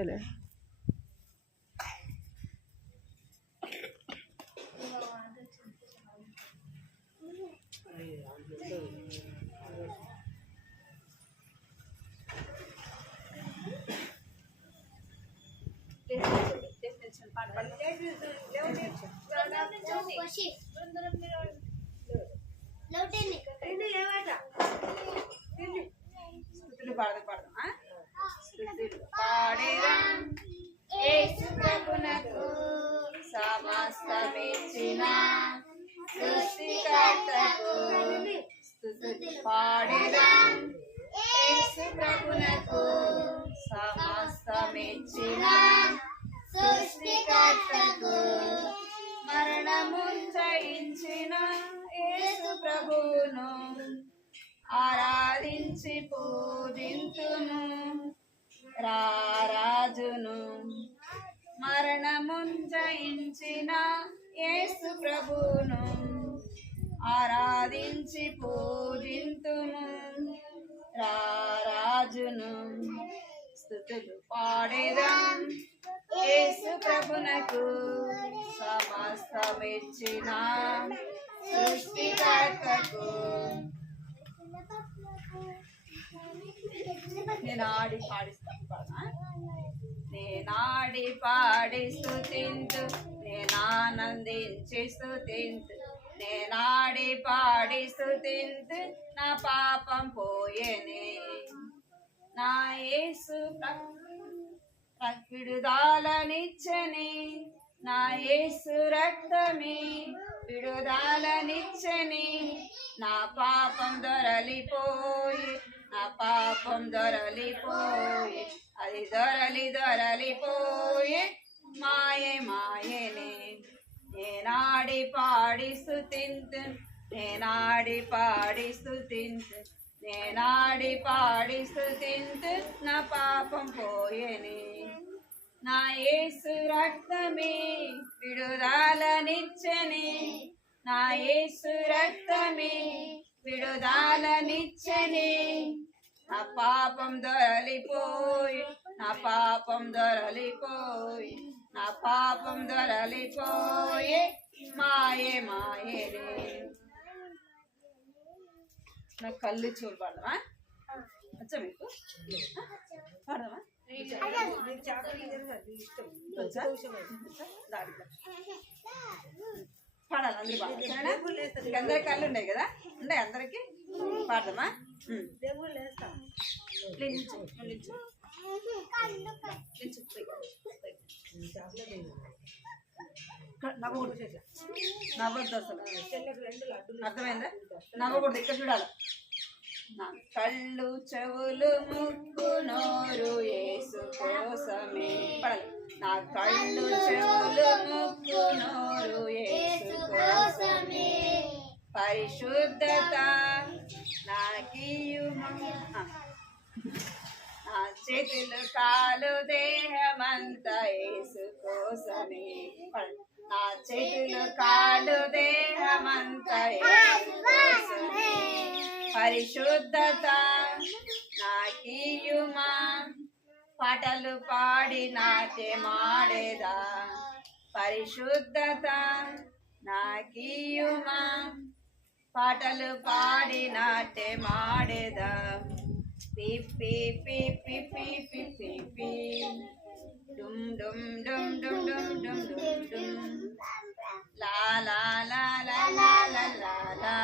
వస్తాయిలే. సమస్తమిచ్చిన సృష్టికర్తకు పాడేదం. యేసు ప్రభునకు సమస్తమిచ్చిన సృష్టికర్తకు మరణము జయించిన యేసు ప్రభువును ఆరాధించి పూజింతుము. రారాజును మరణము జయించిన యేసు ప్రభువును ఆరాధించి పూజింతుము. రారాజును స్తుతులు పాడేదం. యేసు ప్రభునకు సమస్తమిచ్చిన సృష్టికర్తకు. నేను ఆడి పాడిస్తాను. నేనాడి పాడి స్తుతింతు, నేనానందించి స్తుతింతు. నేనాడి పాడి స్తుతింతు, నా పాపం పోయేనే. నా యేసు విడుదలనిచ్చని, నా యేసు రక్తమే విడుదలనిచ్చని. నా పాపం దొరలిపోయి, నా పాపం దొరలిపోయి, అది దొరలిపోయి మాయే మాయనే. నేనాడి పాడి స్తుతింతు, నేనాడి పాడి స్తుతింతు. నేనాడి పాడి స్తుతింతు, నా పాపం పోయేనే. నా యేసు రక్తమే విడుదలనిచ్చని, నా యేసు రక్తమే విడుదలనిచ్చని. నా పాపం దొరలిపోయి, నా పాపం దొరలిపోయి, నా పాపం దొరలిపోయి మాయే మాయేనే. నా కళ్ళు చూడు పాడదామా? వచ్చా మీకు? పాడదామా? పాడాలి అందరూ పాడాలి. అందరి కళ్ళు ఉన్నాయి కదా, ఉన్నాయి అందరికి. పాడదామా? నవ్వద్దు అసలు, అర్థమైందా? నవ్వకూడదు, ఇక్కడ చూడాలి. నా కళ్ళు చెవులు ముక్కు నోరు యేసు కోసమే. పడాలి. నా కళ్ళు చెవులు ముక్కు నోరు యేసు కోసమే. పరిశుద్ధత నాకియుము. నా చేతులు కాలు దేహమంతా యేసు కోసమే. నా చేతులు కాలు దేహమంతా యేసు కోసమే. పరిశుద్ధత నాకియుమా. పాటలు పాడి నాట్యమాడేదా. పరిశుద్ధత నాకియుమా. పాటలు పాడి నాట్యమాడేదా. పిప్పి పిప్పి పిప్పి పిప్పి డుమ్ డుమ్ డుమ్ డుమ్ డుమ్ డుమ్ డుమ్ డుమ్ లా లా లా లా లా లా లా లా.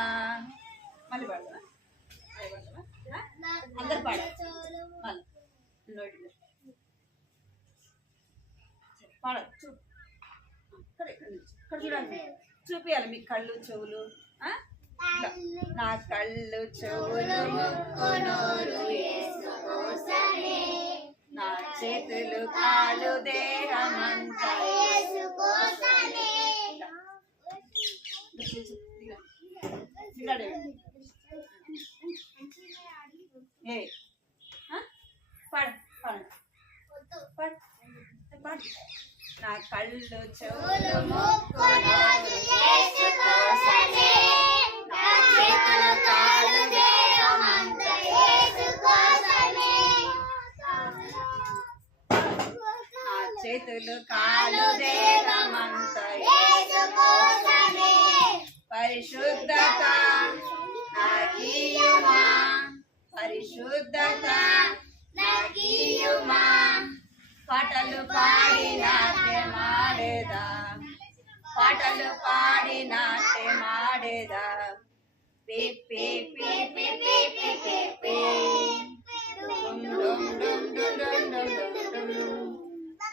మళ్ళీ పాడదా? అందరు పాడాలి. పాడాలి. ఇక్కడ చూడండి, చూపించాలి మీ కళ్ళు చెవులు. నా కళ్ళు చెవులు ముక్కు నోరు యేసు కోసమే. నా చేతులు కాలు దేహమంతా యేసు కోసమే. నా కళ్ళు చెవులు ముక్కు నోరు యేసు కోసమే. నా చేతులు కాలు దేహమంతా యేసు కోసమే. పరిశుద్ధత నాకీయుమా పాటలు పాడి నాట్యమాడేదా పాటలు పాడి నాట్యమాడేదా పే పే పే పే పే పే పే పే డుమ్ డుమ్ డుమ్ డుమ్ డుమ్ డుమ్ డుమ్ డుమ్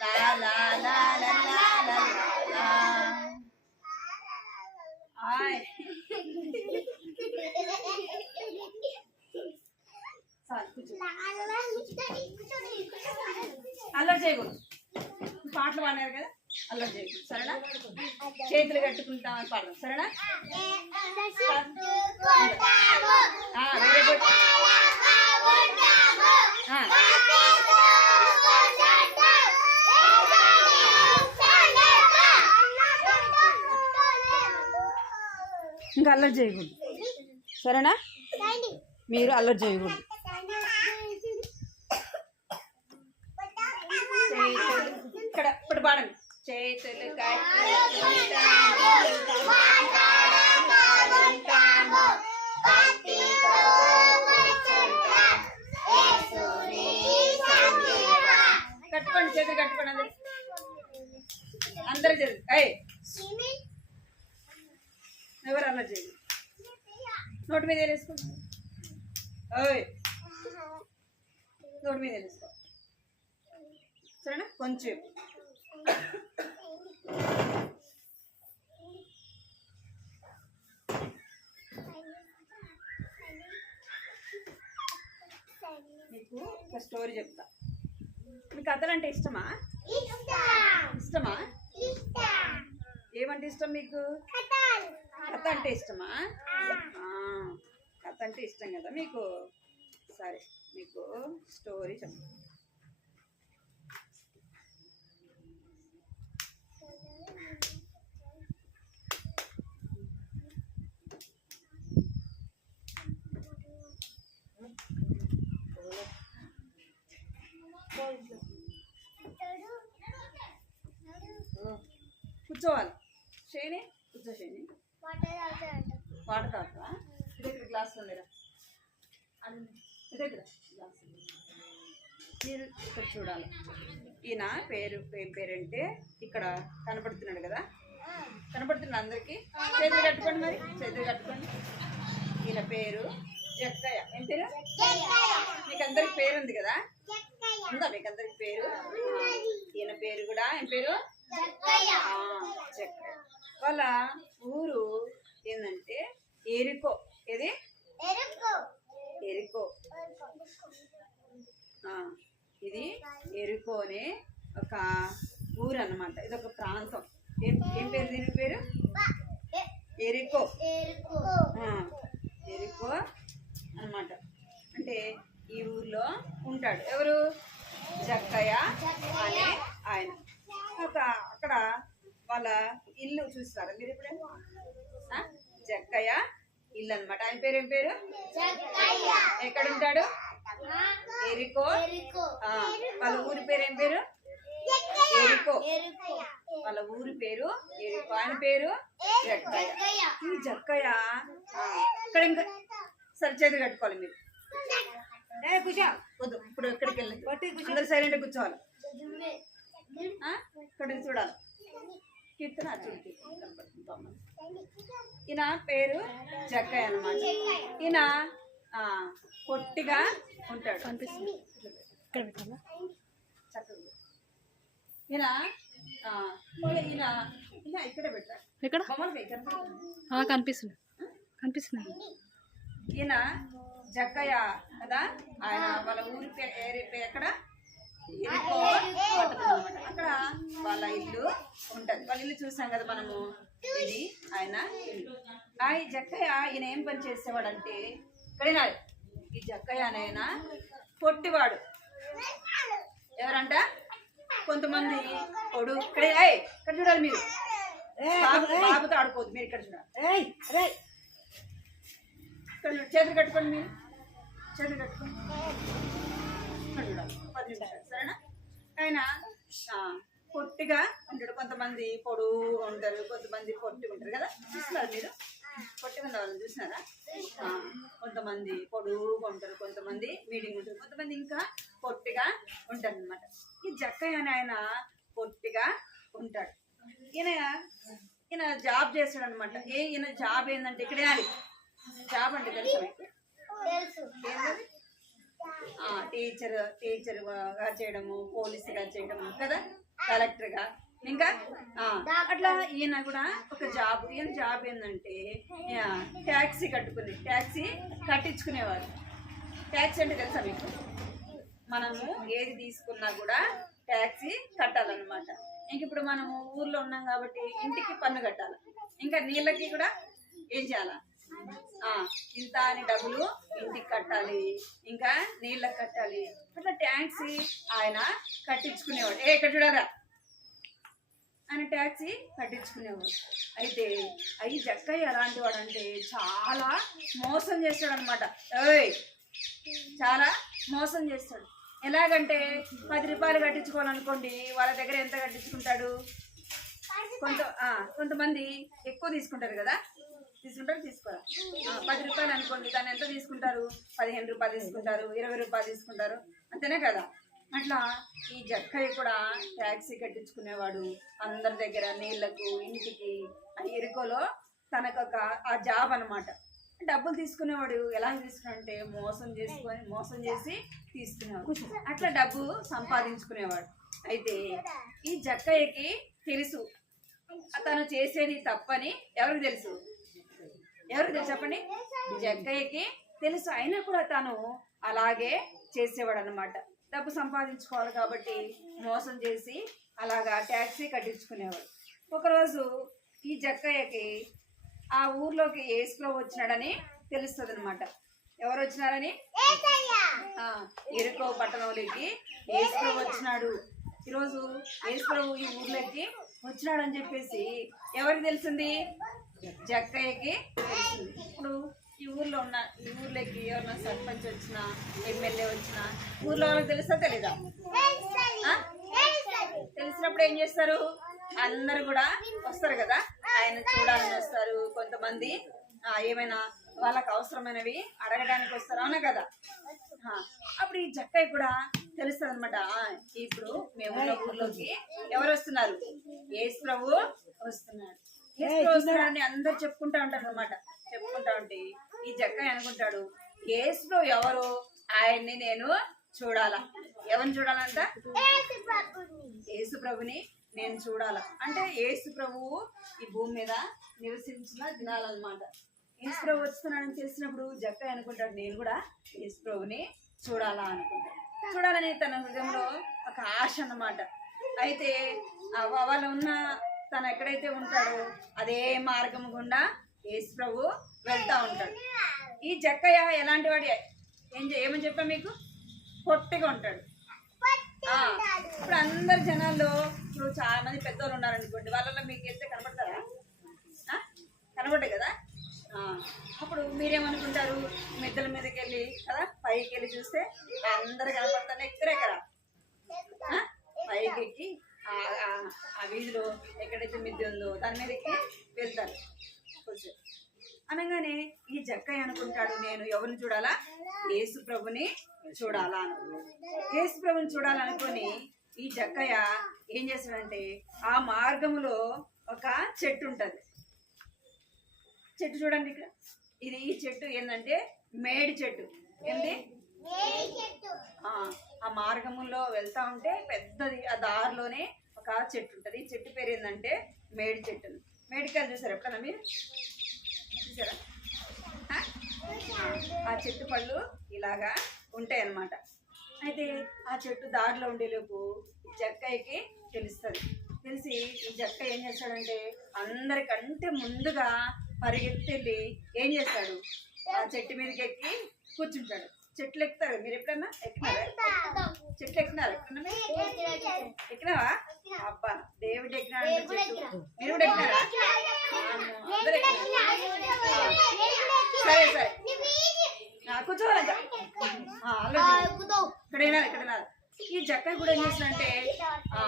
లా లా లా లా లా లా లా ఆయ్ అల్లరి చేయకూడదు పాటలు పాడారు కదా అల్లరి చేయకూడదు సరేనా చేతులు కట్టుకుంటామని పాడదాం సరేనా వెరీ గుడ్ ఇంకా అల్లరి చేయకూడదు సరేనా మీరు అల్లరి చేయకూడదు ఇక్కడ ఇప్పుడు పాడండి చేతులు కట్టుకోండి చేతులు కట్టుకోండి అందరు జరుగు ఎవరు అల్లరి చేయండి నోటి మీద వేసుకోండి నోటి మీద వేసుకో సరేనా కొంచెం మీకు ఒక స్టోరీ చెప్తా మీకు కథలు అంటే ఇష్టమా ఇష్టమా ఏమంటే ఇష్టం మీకు కథ అంటే ఇష్టమా కథ అంటే ఇష్టం కదా మీకు సరే మీకు స్టోరీ చెప్తా కూర్చోవాలి షేని కూర్చో షేని వాటర్ తాగుతా ఇది ఇక్కడ గ్లాస్ ఉండేరా ఇదే ఇక్కడ గ్లాస్ మీరు ఇక్కడ చూడాలి ఈయన పేరు ఏం పేరంటే ఇక్కడ కనపడుతున్నాడు కదా కనపడుతున్నాడు అందరికీ చేతులు కట్టుకోండి మరి చేతులు కట్టుకోండి ఈయన పేరు జక్కయ్య ఏం పేరు మీకు అందరికి పేరు ఉంది కదా ఉందా మీకు అందరికి పేరు ఈయన పేరు కూడా ఏం పేరు జక్కయ్య వాళ్ళ ఊరు ఏంటంటే ఎరుకో ఏది ఎరుకో ఇది ఎరుకో అనే ఒక ఊరు అన్నమాట ఇది ఒక ప్రాంతం ఏం పేరు దీని పేరు ఎరుకో ఎరుకో అన్నమాట అంటే ఈ ఊర్లో ఉంటాడు ఎవరు జక్కయ్య అనే ఆయన అక్కడ వాళ్ళ ఇల్లు చూస్తారా మీరు ఎప్పుడైనా జక్కయ్య ఇల్లు అనమాట ఆయన పేరు ఏం పేరు ఎక్కడ ఉంటాడు ఎరుకో వాళ్ళ ఊరి పేరు ఏం పేరు ఎరుకో వాళ్ళ ఊరి పేరు ఎరుకో ఆయన పేరు జక్కయ్య ఈ జక్కయ్య ఇక్కడ ఇంకా సరి చేతులు కట్టుకోవాలి మీరు కూర్చో వద్దు ఇప్పుడు ఎక్కడికి వెళ్ళి అందరు సైలెంట్ కూర్చోవాలి ఇక్కడ చూడాలి కీర్తన ఈయన పేరు జక్కయ్య అన్నమాట ఈయన పొట్టిగా ఉంటాడు కనిపిస్తుంది చక్కగా ఈయన ఈయన ఈయన ఇక్కడ పెట్టా ఇక్కడ కనిపిస్తుంది కనిపిస్తుంది ఈయన జక్కయ్య కదా ఆయన వాళ్ళ ఊరి ఎక్కడ అక్కడ వాళ్ళ ఇల్లు ఉంటది వాళ్ళ ఇల్లు చూసాం కదా మనము ఇది ఆయన ఇల్లు ఈ జక్కయ్య ఈయన ఏం పని చేసేవాడంటే ఇక్కడ ఈ జక్కయ్య ఆయన పొట్టివాడు ఎవరంట కొంతమంది పొడు ఇక్కడ ఇక్కడ చూడాలి మీరు బాబుతో ఆడుకోవద్దు మీరు ఇక్కడ చూడాలి ఇక్కడ చేతులు కట్టుకోండి మీరు చేతులు కట్టుకోండి ఇక్కడ చూడాలి 10 నిమిషాలు సరేనా ఆయన పొట్టిగా ఉంటాడు కొంతమంది పొడుగు ఉంటారు కొంతమంది పొట్టి ఉంటారు కదా చూస్తున్నారు మీరు పొట్టిగా ఉన్న వాళ్ళని చూసినారా కొంతమంది పొడుగుగా ఉంటారు, కొంతమంది మీడియం ఉంటారు, కొంతమంది ఇంకా పొట్టిగా ఉంటారు అనమాట. ఈ జక్కయ్య అని ఆయన పొట్టిగా ఉంటాడు. ఈయన జాబ్ చేస్తాడు అనమాట. ఈయన జాబ్ ఏంటంటే ఇక్కడ జాబ్ అంటే తెలుసా మీకు? టీచర్గా చేయడము, పోలీసుగా చేయడము కదా, కలెక్టర్గా, ఇంకా అట్లా ఈయన కూడా ఒక జాబ్. ఈయన జాబ్ ఏంటంటే ట్యాక్సీ కట్టించుకునేవారు. ట్యాక్సీ అంటే తెలుసా మీకు? మనము ఏది తీసుకున్నా కూడా ట్యాక్సీ కట్టాలన్నమాట. ఇంక ఇప్పుడు మనము ఊర్లో ఉన్నాం కాబట్టి ఇంటికి పన్ను కట్టాలి, ఇంకా నీళ్ళకి కూడా ఏం చేయాలా, ఇంత అని డబ్బులు ఇంటికి కట్టాలి, ఇంకా నీళ్ళకి కట్టాలి. అట్లా ట్యాక్సీ ఆయన కట్టించుకునేవాడు. ఇక్కడ చూడారా, ఆయన ట్యాక్సీ కట్టించుకునేవాడు. అయితే అయ్యి జక్కయ్య ఎలాంటి వాడు అంటే చాలా మోసం చేస్తాడు అనమాట. చాలా మోసం చేస్తాడు. ఎలాగంటే 10 రూపాయలు కట్టించుకోవాలనుకోండి, వాళ్ళ దగ్గర ఎంత కట్టించుకుంటాడు? కొంతమంది ఎక్కువ తీసుకుంటారు కదా, తీసుకోరా. 10 రూపాయలు అనుకోండి, దాన్ని ఎంత తీసుకుంటారు? 15 రూపాయలు తీసుకుంటారు, 20 రూపాయలు తీసుకుంటారు, అంతేనే కదా. అట్లా ఈ జక్కయ్య కూడా ట్యాక్సీ కట్టించుకునేవాడు. అందరి దగ్గర నీళ్లకు, ఇంటికి, ఇరుకోలో తనకొక ఆ జాబ్ అనమాట. డబ్బులు తీసుకునేవాడు. ఎలా తీసుకున్నాడంటే మోసం చేసి తీసుకునేవాడు. అట్లా డబ్బు సంపాదించుకునేవాడు. అయితే ఈ జక్కయ్యకి తెలుసు తను చేసేది తప్పని. ఎవరికి తెలుసు చెప్పండి? జక్కయ్యకి తెలుసు. అయినా కూడా తను అలాగే చేసేవాడు అనమాట. డబ్బు సంపాదించుకోవాలి కాబట్టి మోసం చేసి అలాగా ట్యాక్సీ కట్టించుకునేవాడు. ఒకరోజు ఈ జక్కయ్యకి ఆ ఊర్లోకి యేసుప్రభు వచ్చినాడని తెలుస్తుంది అనమాట. ఎవరు వచ్చినారని? ఎరుకో పట్టణంలోకి యేసుప్రభు వచ్చినాడు. ఈరోజు యేసుప్రభు ఈ ఊర్లోకి వచ్చినాడని చెప్పేసి ఎవరికి తెలిసింది? జక్కయ్యకి తెలిసింది. ఇప్పుడు ఈ ఊర్లోకి ఎవరన్నా సర్పంచ్ వచ్చినా, ఎమ్మెల్యే వచ్చినా ఊర్లో వాళ్ళకి తెలుసా తెలీదా? తెలిసినప్పుడు ఏం చేస్తారు? అందరు కూడా వస్తారు కదా, ఆయన చూడాలని వస్తారు. కొంతమంది ఏమైనా వాళ్ళకి అవసరమైనవి అడగడానికి వస్తారు, అవునా కదా. అప్పుడు ఈ జక్కయ్య కూడా తెలుస్తుంది అనమాట. ఇప్పుడు మేము ఊర్లోకి ఎవరు వస్తున్నారు? యేసుప్రభు వస్తున్నాడు. యేసుప్రభు వస్తున్నాడని అందరు చెప్పుకుంటా ఉంటారు అనమాట. చెప్పుకుంటా ఉంటే ఈ జక్కయ్య అనుకుంటాడు, యేసుప్రభు ఎవరు? ఆయన్ని నేను చూడాలా. ఎవరిని చూడాలంట? యేసుప్రభుని నేను చూడాలా. అంటే యేసుప్రభువు ఈ భూమి మీద నివసించిన దినాలన్నమాట. యేసుప్రభు వస్తున్నాడని తెలిసినప్పుడు జక్కయ్య అనుకుంటాడు, నేను కూడా యేసుప్రభుని చూడాలా అనుకుంటాడు. చూడాలని తన హృదయంలో ఒక ఆశ అన్నమాట. అయితే వాళ్ళు తను ఎక్కడైతే ఉంటాడో అదే మార్గం గుండా యేసుప్రభు వెళ్తా ఉంటాడు. ఈ జక్కయ్య ఎలాంటి వాడు? ఏమని చెప్పా మీకు? పొట్టిగా ఉంటాడు. ఇప్పుడు అందరు జనాల్లో ఇప్పుడు చాలా మంది పెద్దోళ్ళు ఉన్నారనుకోండి, వాళ్ళలో మీకు వెళ్తే కనబడతారా? కనబడ్డాయి కదా. అప్పుడు మీరేమనుకుంటారు? మిద్దల మీదకి వెళ్ళి కదా, పైకి వెళ్ళి చూస్తే అందరు కనపడతారు. ఎక్కడే కదా పైకి ఎక్కి ఆ వీధిలో ఎక్కడైతే మిద్దె ఉందో దాని మీదకి వెళ్తారు. అనగానే ఈ జక్కయ్య అనుకుంటాడు, నేను ఎవరిని చూడాలా? యేసుప్రభుని చూడాలా అనుకున్నాడు. యేసుప్రభుని చూడాలనుకొని ఈ జక్కయ్య ఏం చేస్తాడంటే ఆ మార్గంలో ఒక చెట్టు ఉంటది. చెట్టు చూడండి ఇక్కడ. ఈ చెట్టు ఏంటంటే మేడి చెట్టు. ఏంటి? ఆ మార్గములో వెళ్తా ఉంటే పెద్దది, ఆ దారిలోనే ఒక చెట్టు ఉంటది. ఈ చెట్టు పేరు ఏంటంటే మేడి చెట్టు. మేడికాయలు చూసారు ఎప్పుడన్నా మీరు? చూసారా? ఆ చెట్టు పళ్ళు ఇలాగా ఉంటాయి అన్నమాట. అయితే ఆ చెట్టు దారిలో ఉండేలోపు జక్కయ్యకి తెలుస్తుంది. తెలిసి ఈ జక్కయ్య ఏం చేస్తాడంటే అందరికంటే ముందుగా పరిగెత్తి ఏం చేస్తాడు? ఆ చెట్టు మీదకి ఎక్కి కూర్చుంటాడు. చెట్లు ఎక్కుతారు. మీరు ఎప్పుడన్నా ఎక్కినారా? చెట్లు ఎక్కినారా? ఎక్కినావా? అబ్బా, దేవుడు ఎక్కినాడు చెట్టు. మీరు కూడా ఎక్కినారా? అందరూ సరే సరే కూర్చోవాలంట. ఇక్కడ ఈ జక్కయ్య కూడా ఏం చేసినంటే ఆ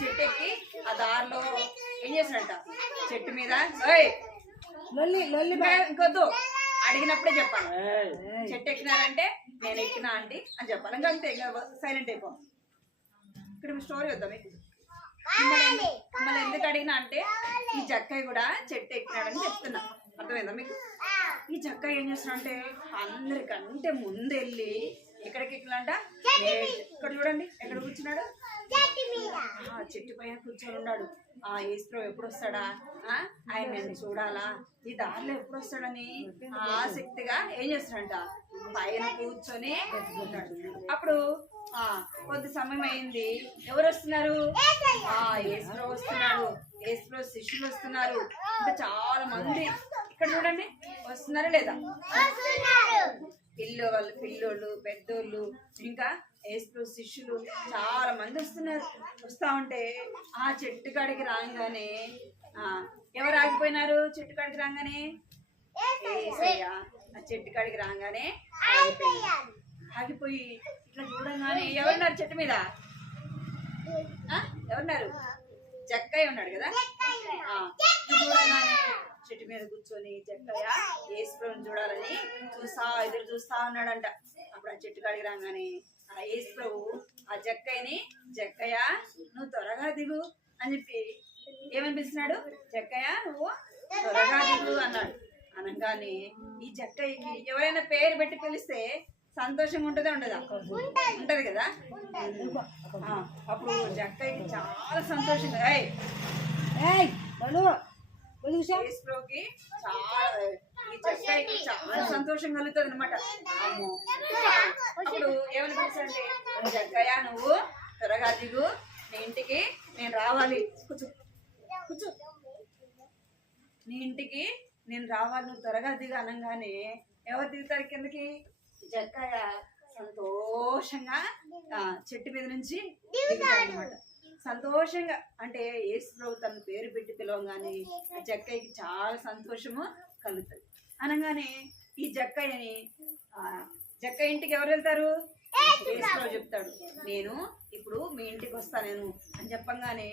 చెట్టు ఎక్కి ఆ దారిలో ఏం చేసినట్ట చెట్టు మీద ఇంకొద్దు ఆ అడిగినప్పుడే చెప్పాలి. చెట్టు ఎక్కినారంటే నేను ఎక్కినా ఆంటీ అని చెప్పాలి. ఇంకా అంతే, సైలెంట్ అయిపో. ఇక్కడ స్టోరీ వద్దాం మీకు. మిమ్మల్ని ఎందుకు అడిగినా అంటే ఈ జక్కయ్య కూడా చెట్టు ఎక్కినాడని చెప్తున్నా. అర్థమైందా మీకు? ఈ జక్కయ్య ఏం చేస్తున్నా అంటే అందరికంటే ముందెళ్ళి ఎక్కడికి ఎక్కినంట, ఇక్కడ చూడండి ఎక్కడ కూర్చున్నాడు, చెట్టు పైన కూర్చొని ఉన్నాడు. యేసుప్రభు ఎప్పుడు వస్తాడా, ఆయన నన్ను చూడాలా, ఈ దారిలో ఎప్పుడు వస్తాడని ఆసక్తిగా ఏం చేస్తాడంట పైన కూర్చొని ఉన్నాడు. అప్పుడు కొద్ది సమయం అయింది. ఎవరు వస్తున్నారు? యేసుప్రభు వస్తున్నాడు. యేసుప్రభు శిష్యులు వస్తున్నారు. ఇంకా చాలా మంది ఇక్కడ చూడండి వస్తున్నారా లేదా? పిల్లోళ్ళు పెద్దోళ్ళు ఇంకా యేసుప్రభు శిష్యులు చాలా మంది వస్తున్నారు. వస్తా ఉంటే ఆ చెట్టు కాడికి రాగానే ఎవరు ఆగిపోయినారు? చెట్టు కాడికి రాగానే యేసయ్య ఆ చెట్టు కాడికి రాగానే ఆగిపోయి ఇట్లా చూడంగానే ఎవరున్నారు చెట్టు మీద? ఎవరున్నారు? జక్కయ్య ఉన్నాడు కదా. చూడగానే చెట్టు మీద కూర్చొని జక్కయ్య యేసుప్రభుని చూడాలని ఎదురు చూస్తా ఉన్నాడంట. అప్పుడు ఆ చెట్టు కాడికి రాగానే ఆ యేసుప్రభు ఆ జక్కయ్యని, జక్కయ్య నువ్వు త్వరగా దిగు అని చెప్పి ఏమనిపిస్తున్నాడు? జక్కయ్య నువ్వు త్వరగా దిగు అన్నాడు. అనగానే ఈ జక్కయ్యకి ఎవరైనా పేరు పెట్టి పిలిస్తే సంతోషంగా ఉంటుందా ఉండదా? ఉంటది కదా. అప్పుడు జక్కయ్యకి చాలా సంతోషంగా యేసుప్రభుకి చాలా సంతోషం కలుగుతుంది అనమాట. అప్పుడు ఏమని పిలిచాడంటే జక్కయ్య నువ్వు త్వరగా దిగు, నీ ఇంటికి నేను రావాలి. కూర్చో కూర్చో, నీ ఇంటికి నేను రావాలి, నువ్వు త్వరగా దిగు అనగానే ఎవరు దిగుతారు కిందకి? జక్కయ్య సంతోషంగా చెట్టు మీద నుంచి దిగుతాడు అనమాట. సంతోషంగా అంటే యేసుప్రభు తన పేరు పెట్టి పిలవగానే జక్కయ్యకి చాలా సంతోషము కలుగుతుంది. అనగానే ఈ జక్కయ్య ఇంటికి ఎవరు వెళ్తారు? యేసుప్రభు చెప్తాడు నేను ఇప్పుడు మీ ఇంటికి వస్తాను అని చెప్పంగానే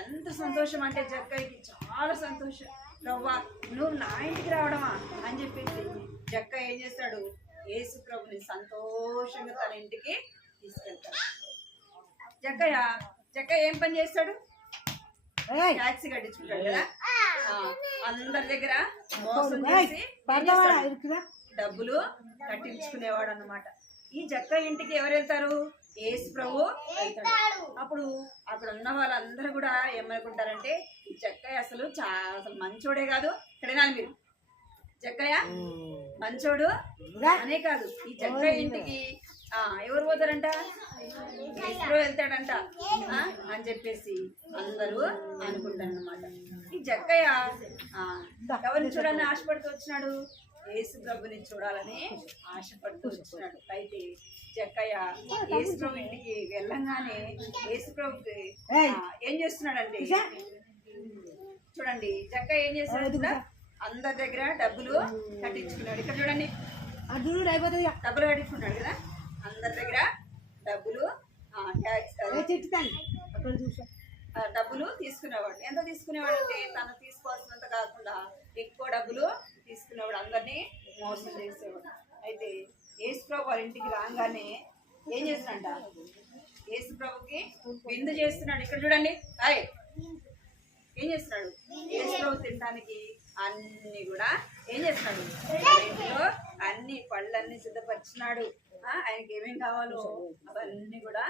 ఎంత సంతోషం అంటే జక్కయ్యకి చాలా సంతోషం. రవ్వా నువ్వు నా ఇంటికి రావడమా అని చెప్పేసి జక్కయ్య ఏం చేస్తాడు? యేసుప్రభుని సంతోషంగా తన ఇంటికి తీసుకెళ్తాడు. జక్కయ్య ఏం పని చేస్తాడు? ట్యాక్సీ కట్టించుకుంటాడు కదా. అందరి దగ్గర మోసం చేసి డబ్బులు కట్టించుకునేవాడు అన్నమాట. ఈ జక్కయ్య ఇంటికి ఎవరు వెళ్తారు? యేసుప్రభు వెళ్తాడు. అప్పుడు అక్కడ ఉన్న వాళ్ళందరూ కూడా ఏమనుకుంటారంటే ఈ జక్కయ్య అసలు మంచోడే కాదు. ఇక్కడేనా మీరు? జక్కయ్య మంచోడు అనే కాదు, ఈ జక్కయ్య ఇంటికి ఎవరు పోతారంట? యేసుప్రభు వెళ్తాడంట అని చెప్పేసి అందరూ అనుకుంటారు అన్నమాట. ఈ జక్కయ్య ఎవరిని చూడాలని ఆశపడుతూ వచ్చినాడు? యేసుప్రభుని చూడాలని ఆశపడుతూ వచ్చినాడు. అయితే జక్కయ్య యేసుప్రభు ఇంటికి వెళ్ళంగానే యేసుప్రభుకి ఏం చేస్తున్నాడంటే చూడండి జక్కయ్య ఏం చేస్తున్నాడు? అందరి దగ్గర డబ్బులు కట్టించుకున్నాడు. ఇక్కడ చూడండి డబ్బులు కట్టించుకున్నాడు కదా. అందరి దగ్గర డబ్బులు డబ్బులు తీసుకునేవాడు. ఎంత తీసుకునేవాడు అంటే తను తీసుకోవాల్సినంత కాకుండా ఎక్కువ డబ్బులు తీసుకునేవాడు. అందరినీ మోసం చేసేవాడు. అయితే యేసుప్రభు వాళ్ళ ఇంటికి రాగానే ఏం చేస్తున్నాడంట? యేసుప్రభుకి విందు చేస్తున్నాడు. ఇక్కడ చూడండి ఏం చేస్తున్నాడు? యేసుప్రభు తినడానికి అన్ని కూడా ఏం చేస్తున్నాడు? ఇంట్లో అన్ని పళ్ళన్నీ సిద్ధపరిచినాడు. ఆయనకి ఏమేం కావాలో అవన్నీ కూడా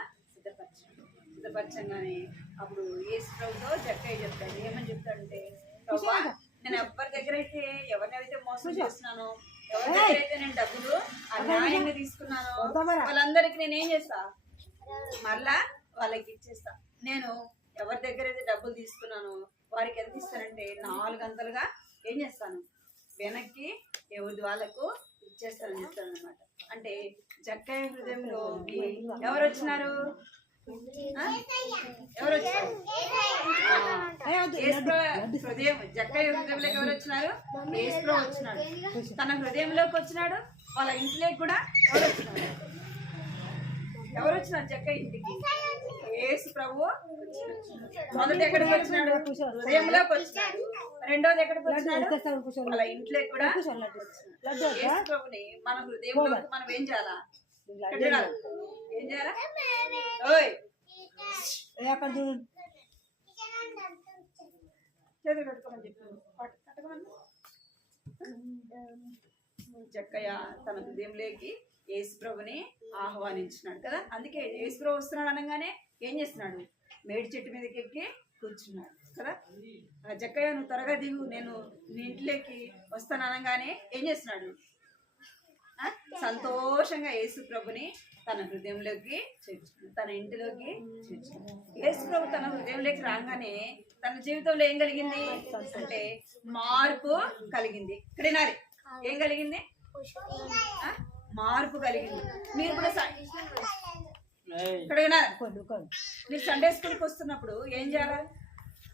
సిద్ధపరచంగానే అప్పుడు యేసుప్రభుతో జక్కయ్య చెప్తాడు. ఏమని చెప్తాడంటే ప్రభువా నేను ఎవరి దగ్గర అయితే ఎవరినైతే మోసం చేస్తున్నానో, ఎవరి దగ్గర అయితే నేను డబ్బులు అన్యాయంగా తీసుకున్నానో వాళ్ళందరికీ నేను ఏం చేస్తా? మరలా వాళ్ళకి ఇచ్చేస్తా. నేను ఎవరి దగ్గర అయితే డబ్బులు తీసుకున్నానో వారికి ఎంత ఇస్తానంటే 4 అంతలుగా ఏం చేస్తాను? వెనక్కి ఎవరి వాళ్ళకు ఇచ్చేస్తానని చెప్తాను అనమాట. అంటే జక్కయ్య హృదయంలో ఎవరు వచ్చినారు? ఎవరు వచ్చారు? జక్కయ్య హృదయంలోకి ఎవరు వచ్చినారు? యేసుప్రభు వచ్చినాడు. తన హృదయంలోకి వచ్చినాడు. వాళ్ళ ఇంట్లోకి కూడా ఎవరు వచ్చినారు? ఎవరు వచ్చినారు జక్కయ్య ఇంటికి? యేసు ప్రభు మొదటి ఎక్కడికి వచ్చినాడు? హృదయంలోకి వచ్చినాడు. రెండోది ఎక్కడికి వచ్చినాడు? వాళ్ళ ఇంట్లో కూడా యేసు ప్రభుని మన హృదయంలోకి మనం ఏం చేయాలా? ఏం చేయాలా? ఓయ్ చేతులు కట్టుకోమని చెప్పాను. జక్కయ్య తన హృదయంలోకి యేసు ప్రభుని ఆహ్వానించినాడు కదా. అందుకే యేసు ప్రభు వస్తున్నాడు అనగానే ఏం చేస్తున్నాడు? మేడి చెట్టు మీదకి ఎక్కి కూర్చున్నాడు కదా. జక్కయ్య నువ్వు త్వరగా దిగు, నేను నీ ఇంట్లోకి వస్తాను అనగానే ఏం చేస్తున్నాడు? సంతోషంగా యేసు ప్రభుని తన హృదయంలోకి చేర్చుకున్నాడు, తన ఇంటిలోకి చేర్చుకున్నాడు. యేసు ప్రభు తన హృదయంలోకి రాగానే తన జీవితంలో ఏం కలిగింది అంటే మార్పు కలిగింది. ఇక్కడ వినాలి, ఏం కలిగింది? మార్పు కలిగింది. మీరు కూడా ఇక్కడ వినాలి, మీరు సండే స్కూల్కి వస్తున్నప్పుడు ఏం చేయాలి?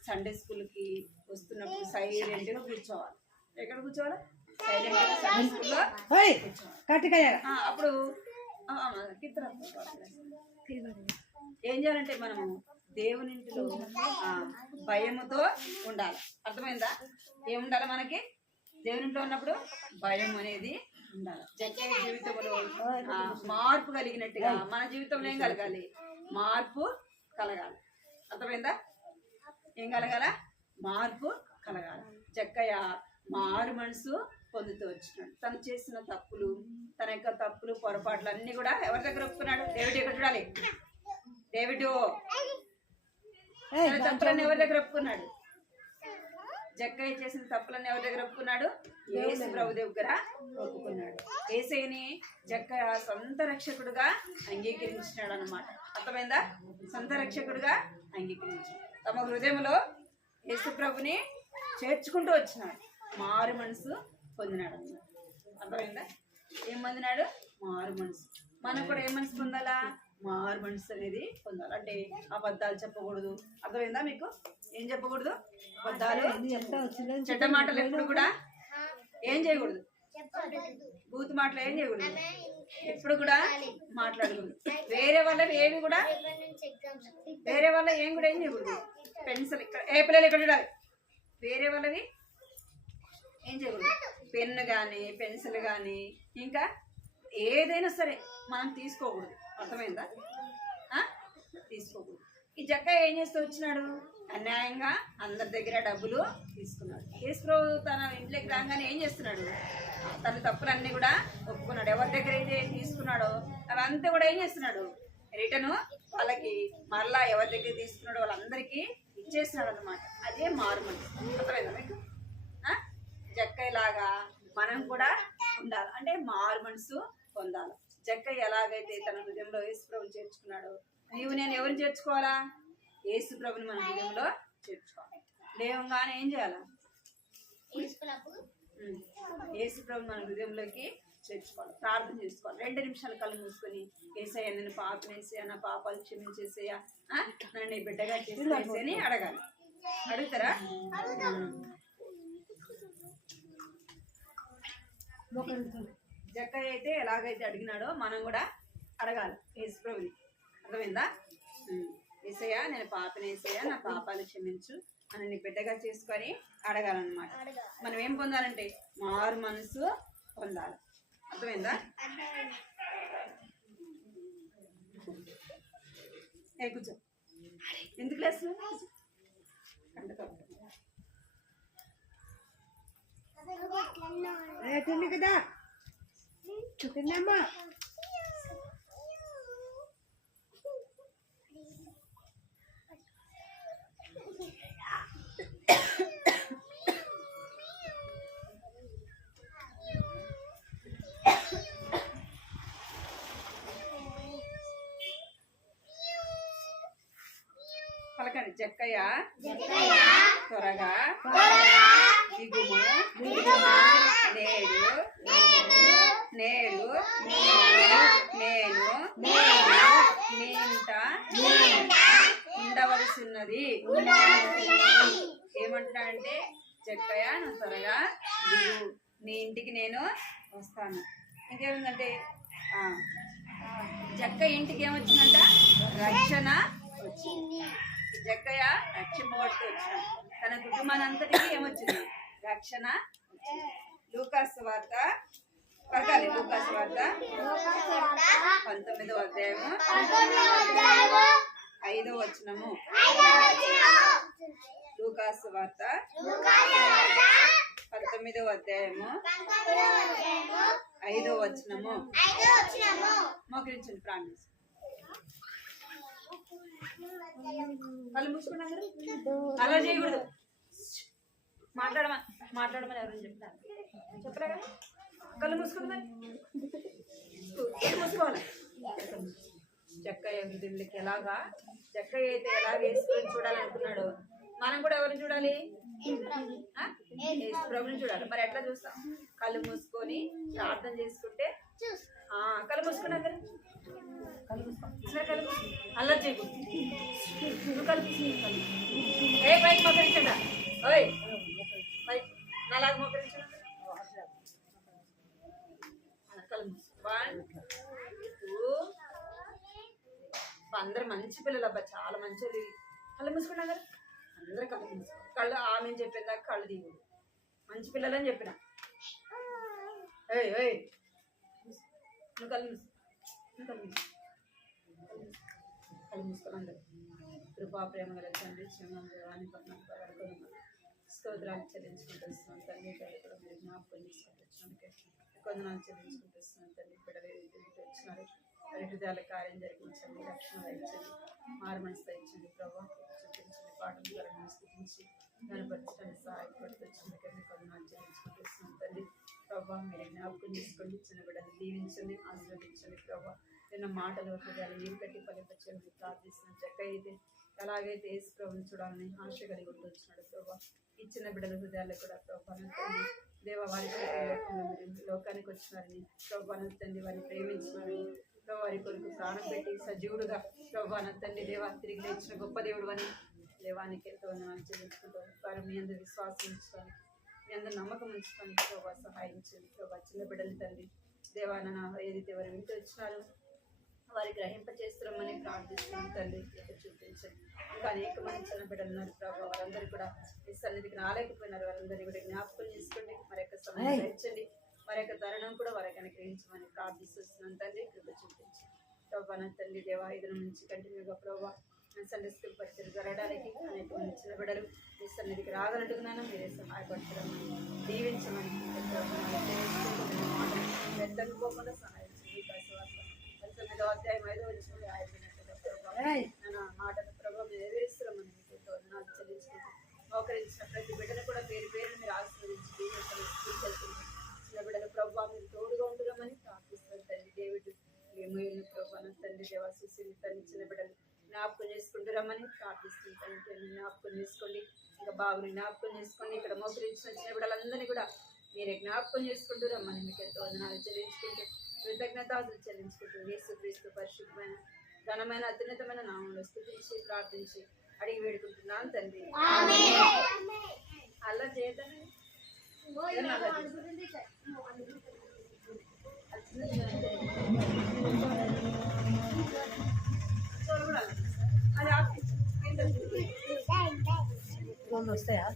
సండే స్కూల్కి వస్తున్నప్పుడు సైలెంట్గా కూర్చోవాలి. ఎక్కడ కూర్చోవాలి? సైలెంట్గా సండే స్కూల్లో కూర్చోవాలి. అప్పుడు ఏం చేయాలంటే మనము దేవుని ఇంటిలో భయముతో ఉండాలి. అర్థమైందా? ఏముండాలి మనకి? దేవుని ఇంట్లో ఉన్నప్పుడు భయం అనేది ఉండాలి. జక్కయ్య జీవితంలో మార్పు కలిగినట్టుగా మన జీవితంలో ఏం కలగాలి? మార్పు కలగాలి. అర్థమైందా? ఏం కలగాల? మార్పు కలగాలి. జక్కయ్య మారు మనసు పొందుతూ వచ్చినాడు. తను చేసిన తప్పులు, తన యొక్క తప్పులు పొరపాట్లు అన్ని కూడా ఎవరి దగ్గర ఒప్పుకున్నాడు? దేవుడి దగ్గర. చూడాలి, దేవుడు తప్పులన్నీ ఎవరి దగ్గర ఒప్పుకున్నాడు? జక్కయ్య చేసిన తప్పులన్నీ ఎవరి దగ్గర ఒప్పుకున్నాడు? యేసు ప్రభు దగ్గర ఒప్పుకున్నాడు. యేసయ్యని జక్కయ్య సొంత రక్షకుడుగా అంగీకరించినాడు అన్నమాట. అర్థమైందా? సొంత రక్షకుడుగా అంగీకరించాడు. తమ హృదయంలో యేసు ప్రభుని చేర్చుకుంటూ వచ్చినాడు. మారు మనసు పొందినాడు అన్నమాట. అర్థమైందా? ఏం పొందినాడు? మారు మనసు. మనం కూడా ఏం మనసు పొందాలా? మారు మనసు అనేది పొందాలి. అంటే అబద్ధాలు చెప్పకూడదు. అర్థమైందా మీకు? ఏం చెప్పకూడదు? అబద్ధాలు, చెడ్డ మాటలు ఎప్పుడు కూడా ఏం చేయకూడదు. బూత్ మాటలు ఏం చేయకూడదు, ఎప్పుడు కూడా మాట్లాడకూడదు. వేరే వాళ్ళవి ఏమి కూడా వేరే వాళ్ళ ఏం కూడా ఏం చేయకూడదు. పెన్సిల్ ఇక్కడ ఏ పిల్లలు ఇక్కడ చూడాలి. వేరే వాళ్ళవి ఏం చేయకూడదు. పెన్ను కానీ పెన్సిల్ కానీ ఇంకా ఏదైనా సరే మనం తీసుకోకూడదు. అర్థమైందా? తీసుకోకూడదు. ఈ జక్కయ్య ఏం చేస్తూ వచ్చినాడు? అన్యాయంగా అందరి దగ్గర డబ్బులు తీసుకున్నాడు. యేసు ప్రభు తన ఇంట్లోకి రాగానే ఏం చేస్తున్నాడు? తన తప్పులన్నీ కూడా ఒప్పుకున్నాడు. ఎవరి దగ్గర అయితే తీసుకున్నాడో అవంతా కూడా ఏం చేస్తున్నాడు? రిటర్న్ వాళ్ళకి మరలా ఎవరి దగ్గర తీసుకున్నాడో వాళ్ళందరికీ ఇచ్చేస్తున్నాడు అన్నమాట. అదే మారు మనసు. అర్థమైందా మీకు? జక్కయ్య లాగా మనం కూడా ఉండాలి. అంటే మారు మనసు పొందాలి. జక్కయ్య ఎలాగైతే తన హృదయంలో యేసు ప్రభుని చేర్చుకున్నాడో నీవు నేను ఎవరిని చేర్చుకోవాలా? యేసు ప్రభుని మన హృదయంలో చేర్చుకోవాలి. లేవంగానే ఏం చేయాలా? యేసు ప్రభుని మన హృదయంలోకి చేర్చుకోవాలి. ప్రార్థన చేసుకోవాలి. 2 నిమిషాలు కళ్ళు మూసుకొని యేసయ్య నేను పాపనేసయ్యా, నా పాపాలు క్షమించేసయ్యా, నన్ను నీ బిడ్డగా చేసేసి అని అడగాలి. అడుగుతారా? జక్కయ్య అయితే ఎలాగైతే అడిగినాడో మనం కూడా అడగాలి యేసు ప్రభుని. అర్థమైందా? యేసయ్యా నేను పాపనేసయ్యా, నా పాపాలు క్షమించు అని నీ బిడ్డగా చేసుకొని అడగాలన్నమాట. మనం ఏం పొందాలంటే మారు మనసు పొందాలి. అర్థమైందా? ఏ కూర్చో. ఎందుకు లేదు కదా తిన్నామ్మా. పలకండి. జక్కయ్య త్వరగా దిగుము, నేడు నేడు నేను నీ ఇంట ఉండవలసినది. ఏమంటున్నాడంటే జక్కయ్య నువ్వు త్వరగా దిగు, నీ ఇంటికి నేను వస్తాను. ఇంకేముందంటే జక్క ఇంటికి ఏమొచ్చిందంట? రక్షణ వచ్చింది. జక్కయ్య రక్షింపబడుతూ వచ్చినాడు. తన కుటుంబాన్ని అంతటికి ఏమొచ్చింది? రక్షణ వచ్చింది. లూకాసు వార్త పరకాలి. లూకాసు వార్త 19వ అధ్యాయము 5వ వచనము. లూకాసు వార్త 19వ అధ్యాయము 5వ వచనము. మోకరించండి ప్రాణించి. కళ్ళు మూసుకున్నారు. అలా చేయకూడదు. మాట్లాడమని ఎవరైనా చెప్తారు? చెప్పరా కదా? కళ్ళు మూసుకున్నారు. మూసుకోవాలి. జక్కయ్య హృదయంలోకి ఎలాగా జక్కయ్య అయితే ఎలాగ యేసుప్రభుని చూడాలనుకున్నాడు, మనం కూడా ఎవరిని చూడాలి? యేసుప్రభుని చూడాలి. మరి ఎట్లా చూస్తాం? కళ్ళు మూసుకొని ప్రార్థన చేసుకుంటే. కళ్ళు మూసుకున్నా కదా? అల్లరి చేయకూడదు. నువ్వు కళ్ళు ఏ పైకి మోకరించండి. ఓయ్ పైకి నాలాగా మోకరించండి. కళ్ళు మూసు. 1 2. అందరు మంచి పిల్లలు అబ్బా, చాలా మంచిది. కళ్ళు మూసుకున్నా కదా? అందరూ కళ్ళు మూసుకో. కళ్ళు ఆమె చెప్పిన దాకా కళ్ళు తీయకూడదు. మంచి పిల్లలని చెప్పిన. నువ్వు కళ్ళు మూసు. కళ్ళు మూసుకొని అందరు. కృపా ప్రేమ గల తండ్రి క్షేమాన్ని స్తోత్రాలు చెల్లించుకుంటూ వస్తున్నాం తండ్రి. కూడా మీరు జ్ఞాపకం చేసుకుంటూ వచ్చినాకే కొందనాలు చెల్లించుకుంటూ వస్తున్నాం తండ్రి. బిడ్డలు ఇంటికి వచ్చినారు. హృదయాల కార్యం జరిగించండి, రక్షణ ఇచ్చండి, మారు మనసు ఇచ్చండి. ప్రభావం చూపించండి, పాటల ద్వారా స్థితించి కనపరచడానికి సహాయపడుతూ వచ్చింది. కొందనాలు చెల్లించుకుంటూ వస్తున్నాం తండ్రి. ప్రభావం మీరు జ్ఞాపకం చేసుకోండి. చిన్న బిడ్డలు దీవించండి, ఆశీర్వదించండి. ప్రభావ నిన్న మాటలు హృదయాలు నీరు కట్టి ఫలింపచేయమని ప్రార్థిస్తున్నాం. జక్కయ్య అయితే ఎలాగైతే యేసుప్రభుని చూడాలని ఆశ కలిగి వచ్చినాడు. ప్రభావ ఇచ్చిన బిడ్డల హృదయాలు కూడా ప్రభావం దేవ వారి లోకానికి వచ్చినారని ప్రభావం తండ్రి వారిని ప్రేమించినారని వారి కొరకు ప్రాణం పెట్టి సజీవుడుగా ప్రభావం తండ్రి దేవా తిరిగి లేచిన గొప్ప దేవుడు అని దేవానికి ఎంతో చెల్లించుకుంటారు. వారు మీ అందరూ విశ్వాసం ఉంచుతాను, మీ అందరూ నమ్మకం ఉంచుతాను. ప్రభావ సహాయించండి. ప్రభావ చిన్న బిడ్డలు తండ్రి దేవాన ఏదైతే వారు వింటూ వచ్చినారో వారి గ్రహింపచేస్తున్నామని ప్రార్థిస్తున్నాం తండ్రి. చూపించండి. ఇంకా అనేక మంది చిన్న బిడ్డలు ఉన్నారు ప్రభావ, వారందరూ కూడా ఈ సన్నిధికి రాలేకపోయినారు. వారందరినీ కూడా జ్ఞాపకం చేసుకోండి. మరి యొక్క సమయం ఇచ్చండి. మరి యొక్క తరుణం కూడా వారికి అనుగ్రహించమని ప్రార్థిస్తున్నాం తండ్రి. కృప చూపించండి ప్రభావ. తండ్రి దేవా 5 నుంచి కంటిన్యూగా ప్రభావ సండే స్కూల్ పరిచయం జరగడానికి అనేక మంది చిన్న బిడ్డలు మీ సన్నిధికి రాగలంటున్నాను. మీరే సహాయపడతారని దీవించమని పెద్దనుకోకుండా సహాయం చేయండి. 19వ అధ్యాయం 5వ వచనంలో ఆయన మాటను ప్రభావం నెరవేరుస్తున్నామని మీకు వందనాలు చెల్లించుకుంటూ మోకరించిన ప్రతి బిడ్డను కూడా పేరు పేరు మీరు ఆశీర్వదించి తీసుకెళ్తుంది. చిన్న బిడ్డలు ప్రభావ మీరు తోడుగా ఉంటున్నామని ప్రార్థిస్తున్నారు తండ్రి. దేవుడు ఏమో ప్రభావం తండ్రి దేవా సుశీలి తండ్రి చిన్న బిడ్డలు జ్ఞాపకం చేసుకుంటూ రమ్మని ప్రార్థిస్తుంటాను. జ్ఞాపకం చేసుకోండి. ఇంకా బాగుని జ్ఞాపకం చేసుకోండి. ఇక్కడ మోకరించిన చిన్న బిడ్డలందరినీ కూడా మీరే జ్ఞాపకం చేసుకుంటూ రమ్మని మీకు ఎంతో వందనాలు చెల్లించుకుంటూ కృతజ్ఞతాలు చెల్లించుకుంటూ యేసుక్రీస్తు పరిశుద్ధమైన ఘనమైన అత్యున్నతమైన నామంలో స్తుతించి ప్రార్థించి అడిగి వేడుకుంటున్నాను తండ్రి. అలా చేయదని అది వస్తాయా?